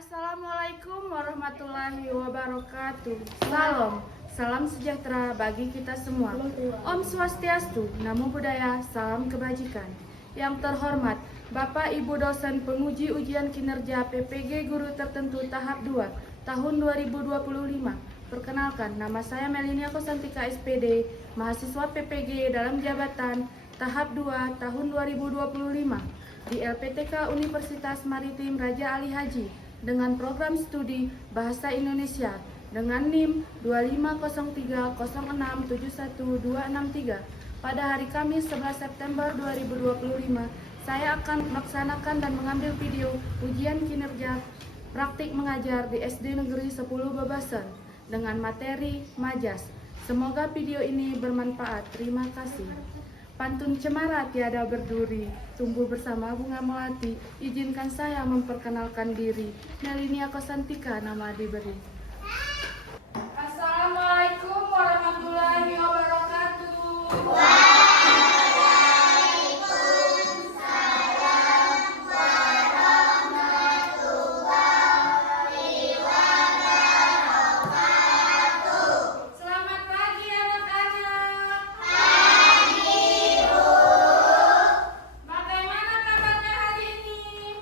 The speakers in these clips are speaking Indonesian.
Assalamualaikum warahmatullahi wabarakatuh. Salam sejahtera bagi kita semua. Om Swastiastu, Namo Buddhaya, salam kebajikan. Yang terhormat Bapak Ibu dosen penguji ujian kinerja PPG Guru Tertentu tahap 2 tahun 2025. Perkenalkan, nama saya Melinia Kosantika SPD, mahasiswa PPG dalam jabatan tahap 2 tahun 2025 di LPTK Universitas Maritim Raja Ali Haji dengan program studi Bahasa Indonesia dengan NIM 25030671263. Pada hari Kamis 11 September 2025, saya akan melaksanakan dan mengambil video ujian kinerja praktik mengajar di SD Negeri 10 Babasan dengan materi Majas. Semoga video ini bermanfaat. Terima kasih. Pantun cemara tiada berduri, tumbuh bersama bunga melati. Izinkan saya memperkenalkan diri. Melinia Kosantika nama diberi. Assalamualaikum warahmatullahi wabarakatuh. Selamat pagi anak-anak. Bagaimana kabarnya hari ini?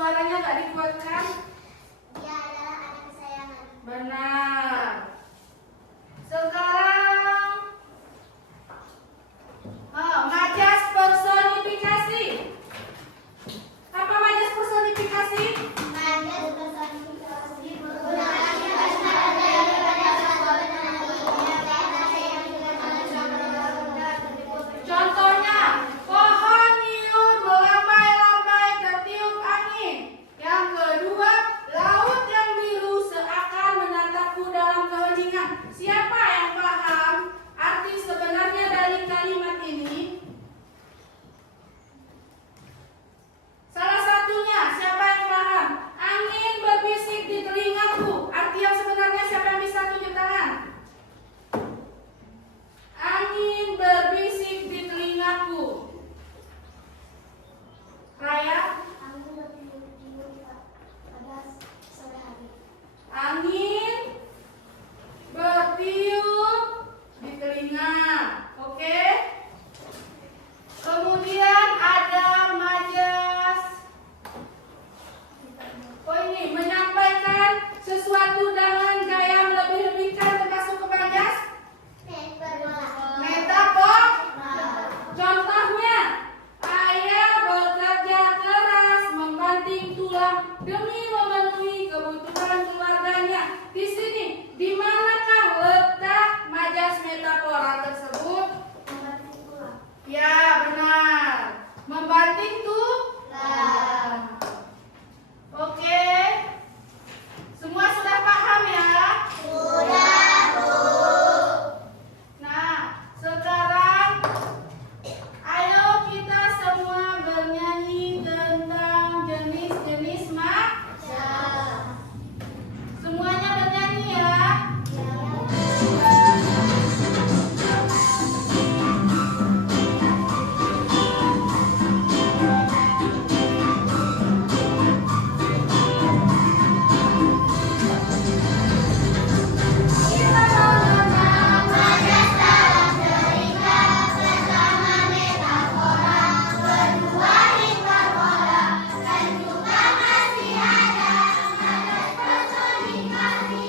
Suaranya nggak dikuatkan? Dia adalah anak kesayangan. Benar. Sekarang majas personifikasi. Apa majas personifikasi? Majas personifikasi menggunakan kata-kata daripada Contohnya, pohon nyiur melambai-lambai tertiup angin. Yang kedua, laut yang biru seakan menatapku dalam keheningan. Siapa yang paham arti sebenarnya dari kalimat ini? Salah satunya, siapa yang paham? Angin berbisik di telingaku. Arti yang sebenarnya siapa yang bisa tunjuk tangan? Angin berbisik di telingaku. Raya? angin bertiup pada sore hari. Angin bertiup di telinga. Oke? Kemudian ada majas. Oh ini, menyampaikan sesuatu dengan gaya melebih-lebihkan termasuk ke majas. Metafor. Contohnya, ayah bekerja keras membanting tulang demi memenuhi kebutuhan keluarganya. Di sini, di manakah letak majas metafora tersebut? Membanting tulang. Ya, benar. Membanting tulang. Oke. Semua sudah paham ya? Sudah, Bu. Nah, sekarang ayo kita semua bernyanyi tentang jenis-jenis majas. Semuanya bernyanyi ya. Kita mengenal Majas dalam cerita bersama metafora, berdua hiperbola, dan juga masih ada majas personifikasi.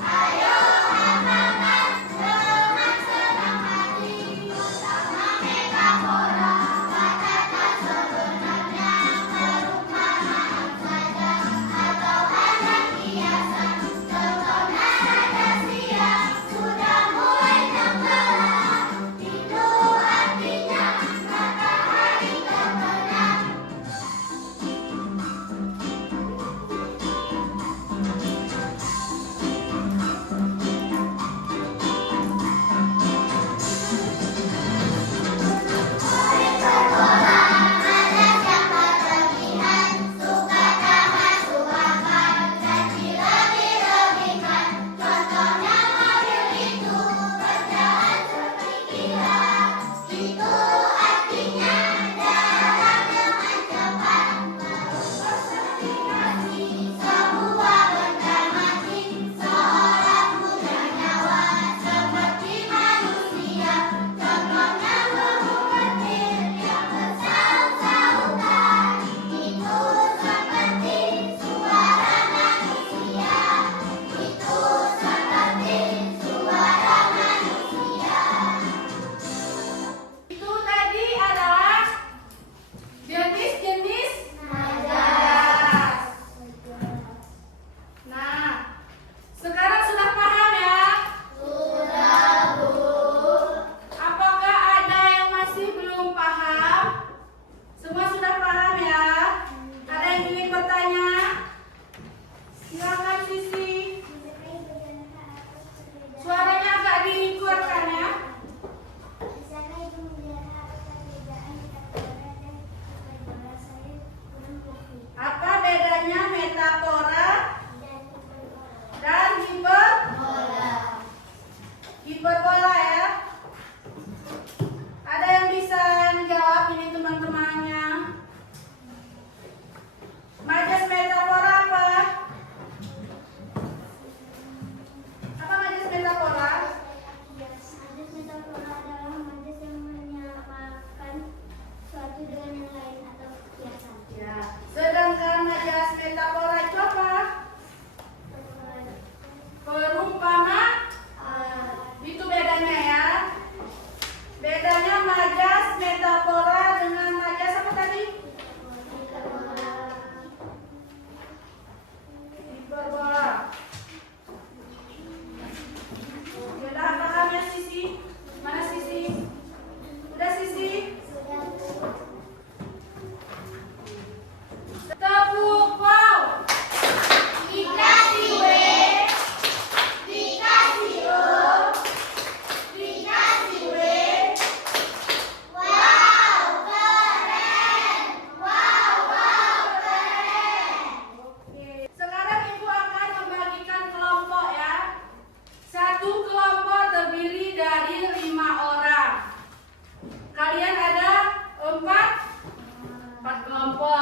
Ayo hafalkan dengan senang hati bersama metafora, katakan sebenarnya perumpamaan saja atau hanya kiasan. Contohnya nada siang sudah mulai tenggelam, itu artinya matahari terbenam. Hiperbola, majas yang berlebihan, suka tahasuhakan dan dilebih-lebihkan. Contohnya mobil itu berjalan seperti kilat, itu artinya jalan dengan cepat. Personifikasi sebuah benda mati, seorang punya nyawa seperti manusia. Contohnya burung petir yang bersaut-sautan, itu seperti suara manusia. Itu seperti suara manusia. Itu tadi adalah jenis-jenis Majas. Nah, sekarang sudah paham ya? Sudah, Bu. Apakah ada yang masih belum paham? Semua sudah paham ya? Ada yang ingin bertanya? Silakan Sisi. Suaranya agak dikuatkan ya. Bisakah Ibu menjelaskan apa perbedaan metafora dan hiperbola? Saya kurang paham. Apa bedanya metafora Dan hiperbola. dan hiperbola ya? Ada yang bisa menjawab ini teman-temannya? Majas metafora apa? Apa majas metafora? Majas metafora adalah majas yang menyamakan suatu dengan yang lain atau kiasan. Ya. Sedangkan majas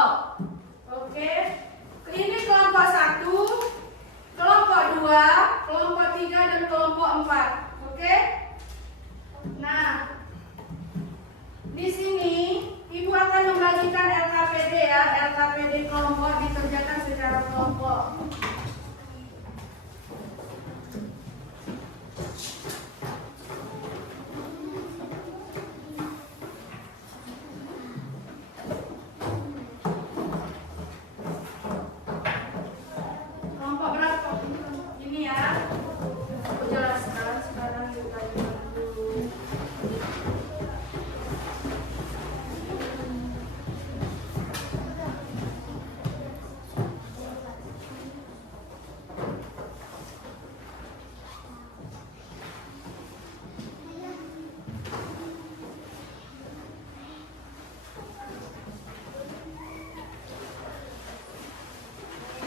kelompok. Oke. Ini kelompok 1, kelompok 2, kelompok 3 dan kelompok 4. Oke? Nah, di sini Ibu akan membagikan LKPD ya. LKPD kelompok dikerjakan secara kelompok. Kelompok berapa? Ini ya. Aku jelaskan sekarang kita lihat dulu.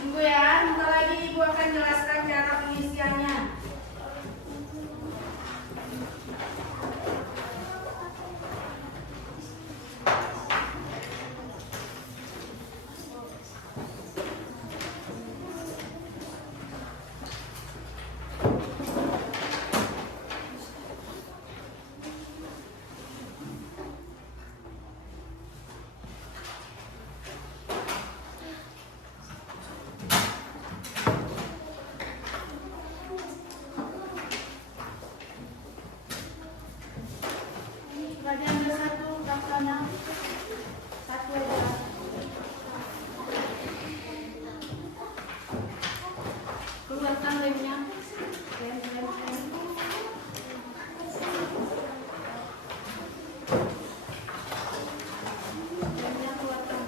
Tunggu ya, bentar lagi Ibu akan jelaskan cara pengisiannya. Tadi ambil satu daftarnya, satu aja. Keluarkan lemnya. Lem. Lemnya keluarkan.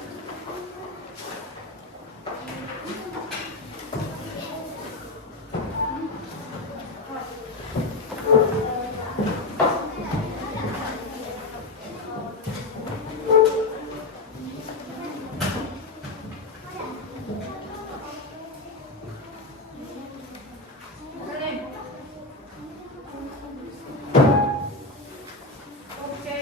Lem. Oke.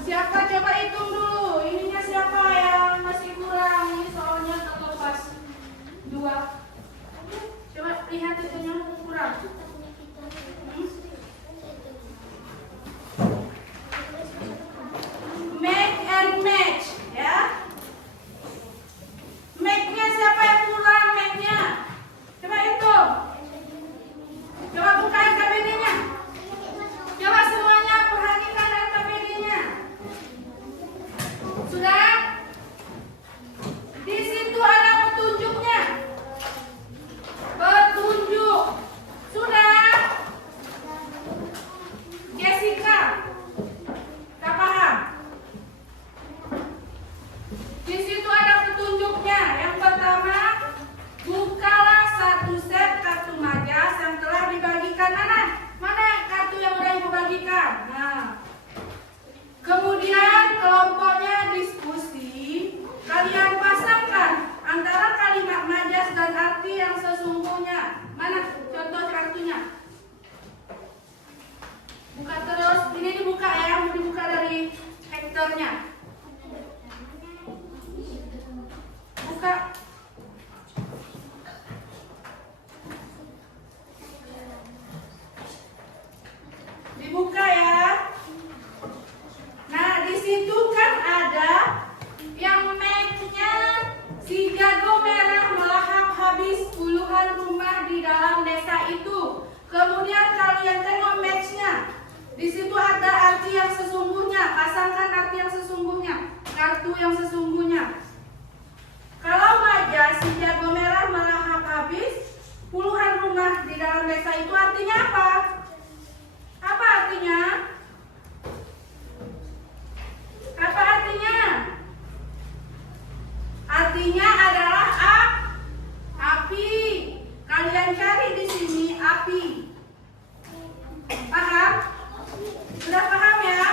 Siapa coba hitung dulu? Ininya siapa yang masih kurang? Ini soalnya terlepas 2. Coba lihat itunya kurang. Make and match, ya. Make-nya siapa yang kurang? Make-nya. Coba hitung. Coba buka LKPD-nya. Coba semuanya perhatikan LKPD-nya. Sudah? Di situ ada petunjuknya. Petunjuk. Sudah? Jessica. Tak paham? Di situ ada petunjuknya. Yang pertama, bukalah satu set kartu majas yang telah dibagikan. Mana kartu yang udah Ibu bagikan? Nah. Kemudian kelompoknya diskusi. Kalian pasangkan antara kalimat majas dan arti yang sesungguhnya. Mana contoh kartunya? Buka terus. Ini dibuka ya. Dibuka dari vektornya. Buka. Dibuka ya. Nah, di situ kan ada yang make-nya si jago merah melahap habis puluhan rumah di dalam desa itu. Kemudian kalian tengok match-nya. Di situ ada arti yang sesungguhnya. Pasangkan arti yang sesungguhnya. Kartu yang sesungguhnya. Kalau majas si jago merah melahap habis puluhan rumah di dalam desa itu artinya apa? Apa artinya? Apa artinya? Artinya adalah api. Kalian cari di sini api. Paham? Sudah paham ya?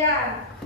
kalian.